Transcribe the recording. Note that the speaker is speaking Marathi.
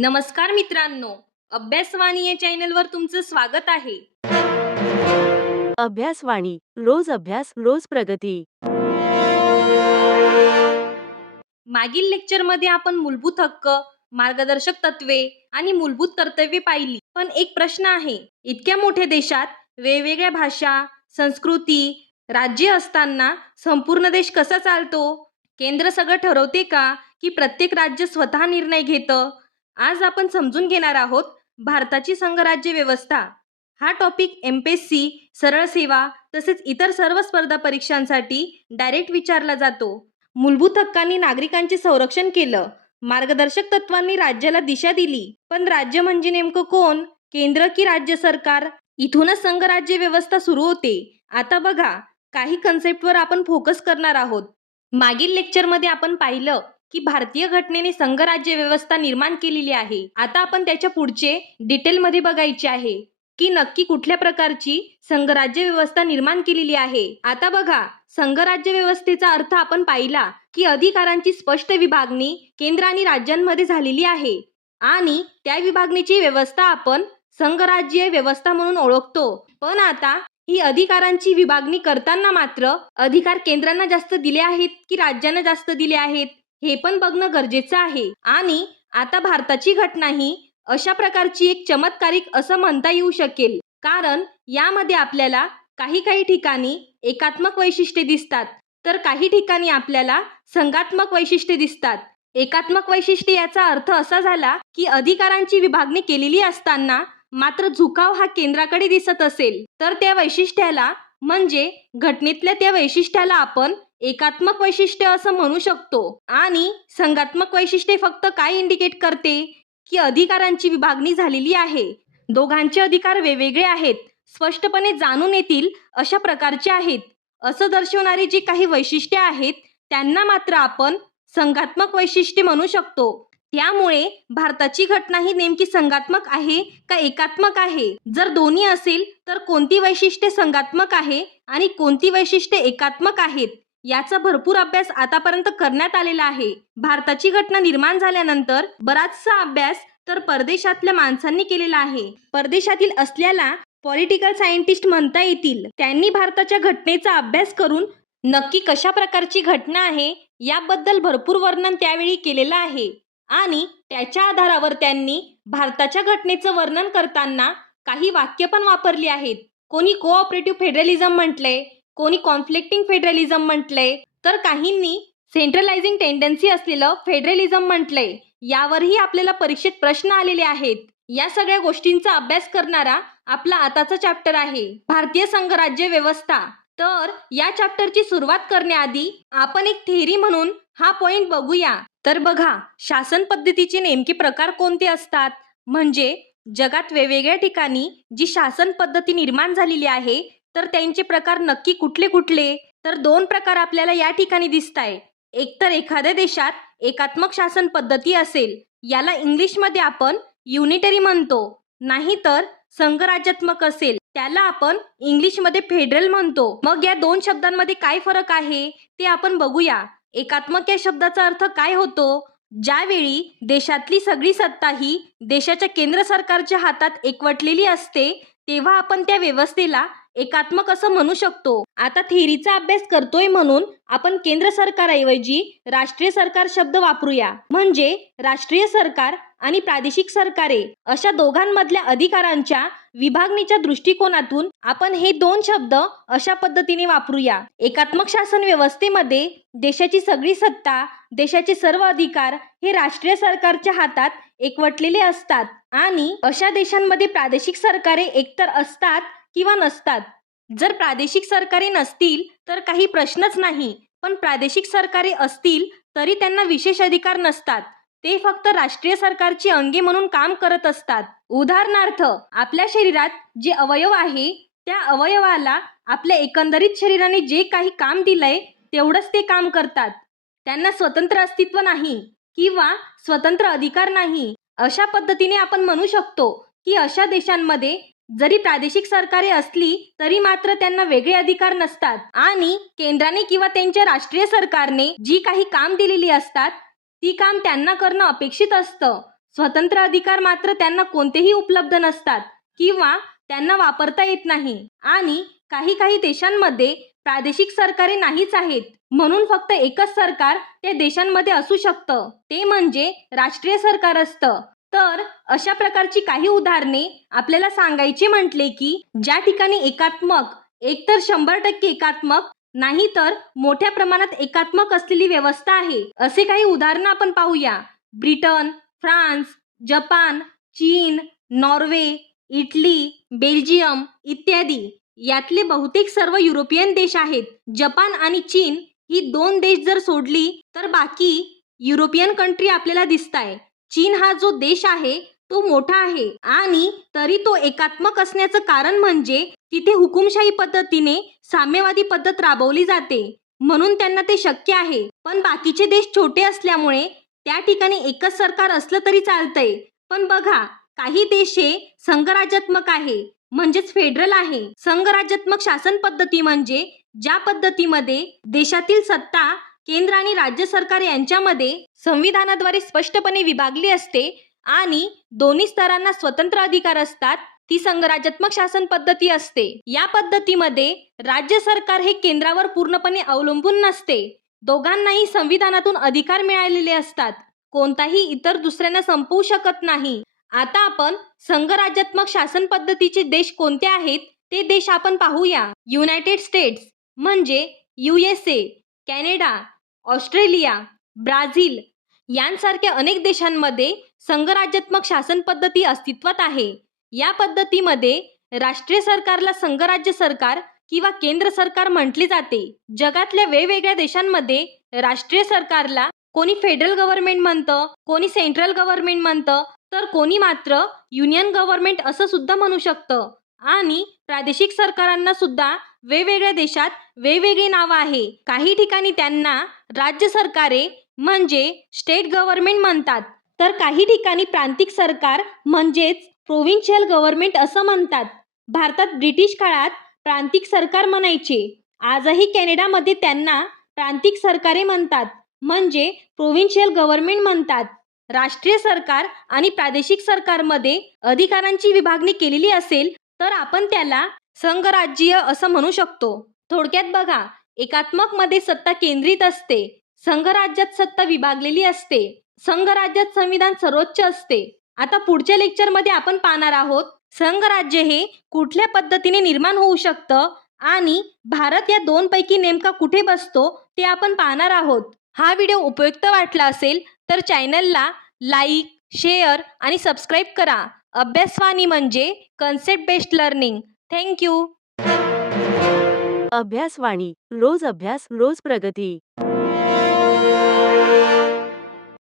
नमस्कार मित्रांनो, अभ्यासवाणी या चॅनलवर तुमचं स्वागत आहे. अभ्यासवाणी रोज अभ्यास रोज प्रगती. मागील लेक्चरमध्ये आपण मूलभूत हक्क, मार्गदर्शक तत्वे आणि मूलभूत कर्तव्ये पाहिली. पण एक प्रश्न आहे, इतक्या मोठ्या देशात वेगवेगळ्या भाषा, संस्कृती, राज्य असताना संपूर्ण देश कसा चालतो? केंद्र सगळं ठरवते का की प्रत्येक राज्य स्वतः निर्णय घेतं? आज आपण समजून घेणार आहोत भारताची संघराज्य व्यवस्था. हा टॉपिक MPSC, सरळ सेवा तसेच इतर सर्व स्पर्धा परीक्षांसाठी डायरेक्ट विचारला जातो. मूलभूत हक्कांनी नागरिकांचे संरक्षण केलं, मार्गदर्शक तत्वांनी राज्याला दिशा दिली. पण राज्य म्हणजे नेमकं कोण? केंद्र की राज्य सरकार? इथूनच संघराज्य व्यवस्था सुरू होते. आता बघा, काही कन्सेप्टवर आपण फोकस करणार आहोत. मागील लेक्चरमध्ये आपण पाहिलं की भारतीय घटनेने संघराज्य व्यवस्था निर्माण केलेली आहे. आता आपण त्याच्या पुढचे डिटेलमध्ये बघायचे आहे की नक्की कुठल्या प्रकारची संघराज्य व्यवस्था निर्माण केलेली आहे. आता बघा, संघराज्य व्यवस्थेचा अर्थ आपण पाहिला की अधिकारांची स्पष्ट विभागणी केंद्र आणि राज्यांमध्ये झालेली आहे आणि त्या विभागणीची व्यवस्था आपण संघराज्य व्यवस्था म्हणून ओळखतो. पण आता ही अधिकारांची विभागणी करताना मात्र अधिकार केंद्रांना जास्त दिले आहेत की राज्यांना जास्त दिले आहेत हे पण बघणं गरजेचं आहे. आणि आता भारताची घटना ही अशा प्रकारची एक चमत्कारिक असं म्हणता येऊ शकेल, कारण यामध्ये आपल्याला काही ठिकाणी एकात्मक वैशिष्ट्ये दिसतात तर काही ठिकाणी आपल्याला संघात्मक वैशिष्ट्ये दिसतात. एकात्मक वैशिष्ट्ये याचा अर्थ असा झाला की अधिकारांची विभागणी केलेली असताना मात्र झुकाव हा केंद्राकडे दिसत असेल तर त्या वैशिष्ट्याला म्हणजे घटनेतल्या त्या वैशिष्ट्याला आपण एकात्मक वैशिष्ट्य असं म्हणू शकतो. आणि संघात्मक वैशिष्ट्ये फक्त काय इंडिकेट करते की अधिकारांची विभागणी झालेली आहे, दोघांचे अधिकार वेगवेगळे आहेत, स्पष्टपणे जाणून येतील अशा प्रकारचे आहेत असं दर्शवणारी जी काही वैशिष्ट्ये आहेत त्यांना मात्र आपण संघात्मक वैशिष्ट्ये म्हणू शकतो. त्यामुळे भारताची घटना ही नेमकी संघात्मक आहे का एकात्मक आहे? जर दोन्ही असेल तर कोणती वैशिष्ट्ये संघात्मक आहे आणि कोणती वैशिष्ट्ये एकात्मक आहेत याचा भरपूर अभ्यास आतापर्यंत करण्यात आलेला आहे. भारताची घटना निर्माण झाल्यानंतर बराचसा अभ्यास तर परदेशातल्या माणसांनी केलेला आहे. परदेशातील असलेला पॉलिटिकल सायंटिस्ट म्हणता येतील. त्यांनी भारताच्या घटनेचा अभ्यास करून नक्की कशा प्रकारची घटना आहे याबद्दल भरपूर वर्णन त्यावेळी केलेलं आहे आणि त्याच्या आधारावर त्यांनी भारताच्या घटनेचं वर्णन करताना काही वाक्य पण वापरली आहेत. कोणी कोऑपरेटिव्ह फेडरलिझम म्हटलंय, कोणी कॉन्फ्लिक्टिंग फेडरलिझम म्हटलंय तर काहींनी सेंट्रलायझिंग टेंडन्सी असलेलं फेडरलिझम म्हटलंय. यावरही आपल्याला परीक्षेत प्रश्न आलेले आहेत. या सगळ्या गोष्टींचा अभ्यास करणारा आपला आताचा चॅप्टर आहे भारतीय संघराज्य व्यवस्था. तर या चॅप्टरची सुरुवात करण्याआधी आपण एक थेअरी म्हणून हा पॉइंट बघूया. तर बघा, शासन पद्धतीचे नेमके प्रकार कोणते असतात? म्हणजे जगात वेगवेगळ्या ठिकाणी जी शासन पद्धती निर्माण झालेली आहे तर त्यांचे प्रकार नक्की कुठले कुठले? तर दोन प्रकार आपल्याला या ठिकाणी दिसत आहे. एकतर एखाद्या देशात एकात्मक शासन पद्धती असेल, याला इंग्लिशमध्ये आपण युनिटरी म्हणतो, नाहीतर संघराज्यात्मक असेल त्याला आपण इंग्लिशमध्ये फेडरल म्हणतो. मग या दोन शब्दांमध्ये काय फरक आहे ते आपण बघूया. एकात्मक या शब्दाचा अर्थ काय होतो? ज्यावेळी देशातली सगळी सत्ता ही देशाच्या केंद्र सरकारच्या हातात एकवटलेली असते तेव्हा आपण त्या व्यवस्थेला एकात्मक असं म्हणू शकतो. आता थेअरीचा अभ्यास करतोय म्हणून आपण केंद्र सरकारऐवजी राष्ट्रीय सरकार शब्द वापरूया. म्हणजे राष्ट्रीय सरकार आणि प्रादेशिक सरकारे अशा दोघांमधल्या अधिकारांच्या विभागणीच्या दृष्टिकोनातून आपण हे दोन शब्द अशा पद्धतीने वापरूया. एकात्मक शासन व्यवस्थेमध्ये देशाची सगळी सत्ता, देशाचे सर्व अधिकार हे राष्ट्रीय सरकारच्या हातात एकवटलेले असतात आणि अशा देशांमध्ये प्रादेशिक सरकारे एकतर असतात किंवा नसतात. जर प्रादेशिक सरकारे नसतील तर काही प्रश्नच नाही, पण प्रादेशिक सरकारे असतील तरी त्यांना विशेष अधिकार नसतात. ते फक्त राष्ट्रीय सरकारची अंगे म्हणून काम करत असतात. उदाहरणार्थ, आपल्या शरीरात जे अवयव आहे त्या अवयवाला आपल्या एकंदरीत शरीराने जे काही काम दिलंय तेवढंच ते काम करतात. त्यांना स्वतंत्र अस्तित्व नाही किंवा स्वतंत्र अधिकार नाही. अशा पद्धतीने आपण म्हणू शकतो की अशा देशांमध्ये जरी प्रादेशिक सरकारे असली तरी मात्र त्यांना वेगळे अधिकार नसतात आणि केंद्राने किंवा त्यांच्या राष्ट्रीय सरकारने जी काही काम दिलेली असतात ती काम त्यांना करणं अपेक्षित असतं. स्वतंत्र अधिकार मात्र त्यांना कोणतेही उपलब्ध नसतात किंवा त्यांना वापरता येत नाही. आणि काही देशांमध्ये प्रादेशिक सरकारे नाहीच आहेत, म्हणून फक्त एकच सरकार त्या देशांमध्ये असू शकतं, ते म्हणजे राष्ट्रीय सरकार असतं. तर अशा प्रकारची काही उदाहरणे आपल्याला सांगायची म्हटले की ज्या ठिकाणी एकात्मक, एकतर 100% एकात्मक नाही तर मोठ्या प्रमाणात एकात्मक असलेली व्यवस्था आहे. असे काही उदाहरणं आपण पाहूया. ब्रिटन, फ्रान्स, जपान, चीन, नॉर्वे, इटली, बेल्जियम इत्यादी. यातले बहुतेक सर्व युरोपियन देश आहेत. जपान आणि चीन ही 2 देश जर सोडली तर बाकी युरोपियन कंट्री आपल्याला दिसताय. चीन हा जो देश आहे तो मोठा आहे आणि तरी तो एकात्मक असण्याचं कारण म्हणजे तिथे हुकुमशाही पद्धतीने साम्यवादी पद्धत राबवली जाते, म्हणून त्यांना ते शक्य आहे. पण बाकीचे देश छोटे असल्यामुळे त्या ठिकाणी एकच सरकार असलं तरी चालतंय. पण बघा, काही देश हे संघराज्यात्मक आहे, म्हणजेच फेडरल आहे. संघराज्यात्मक शासन पद्धती म्हणजे ज्या पद्धतीमध्ये देशातील सत्ता केंद्र आणि राज्य सरकार यांच्यामध्ये संविधानाद्वारे स्पष्टपणे विभागली असते आणि दोन्ही स्तरांना स्वतंत्र अधिकार असतात, ती संघराज्यात्मक शासन पद्धती असते. या पद्धतीमध्ये राज्य सरकार हे केंद्रावर पूर्णपणे अवलंबून नसते. दोघांनाही संविधानातून अधिकार मिळालेले असतात. कोणताही इतर दुसऱ्यांना संपवू शकत नाही. आता आपण संघराज्यात्मक शासन पद्धतीचे देश कोणते आहेत ते देश आपण पाहूया. युनायटेड स्टेट्स म्हणजे USA, कॅनडा, ऑस्ट्रेलिया, ब्राझील यांसारख्या अनेक देशांमध्ये संघराज्यात्मक शासन पद्धती अस्तित्वात आहे. या पद्धतीमध्ये राष्ट्रीय सरकारला संघराज्य सरकार किंवा केंद्र सरकार म्हटले जाते. जगातल्या वेगवेगळ्या देशांमध्ये राष्ट्रीय सरकारला कोणी फेडरल गव्हर्नमेंट म्हणतं, कोणी सेंट्रल गव्हर्नमेंट म्हणतं, तर कोणी मात्र युनियन गव्हर्नमेंट असं सुद्धा म्हणू शकतं. आणि प्रादेशिक सरकारांना सुद्धा वेगवेगळ्या देशात वेगवेगळी नावं आहे. काही ठिकाणी त्यांना राज्य सरकारे म्हणजे स्टेट गव्हर्नमेंट म्हणतात, तर काही ठिकाणी प्रांतिक सरकार म्हणजेच प्रोव्हिन्शियल गव्हर्नमेंट असं म्हणतात. भारतात ब्रिटिश काळात प्रांतिक सरकार म्हणायचे. आजही कॅनडामध्ये त्यांना प्रांतिक सरकारे म्हणतात, म्हणजे प्रोव्हिन्शियल गव्हर्नमेंट म्हणतात. राष्ट्रीय सरकार आणि प्रादेशिक सरकारमध्ये अधिकारांची विभागणी केलेली असेल तर आपण त्याला संघराज्यीय असं म्हणू शकतो. थोडक्यात बघा, एकात्मक मध्ये सत्ता केंद्रित असते, संघराज्यात सत्ता विभागलेली असते, संघराज्यात संविधान सर्वोच्च असते. आता पुढच्या लेक्चरमध्ये आपण पाहणार आहोत संघराज्य हे कुठल्या पद्धतीने निर्माण होऊ शकतं आणि भारत या 2 पैकी नेमका कुठे बसतो ते आपण पाहणार आहोत. हा व्हिडिओ उपयुक्त वाटला असेल तर चॅनलला लाईक, शेअर आणि सबस्क्राईब करा. अभ्यासवाणी म्हणजे कन्सेप्ट बेस्ड लर्निंग. थँक्यू. अभ्यासवाणी रोज अभ्यास रोज प्रगती.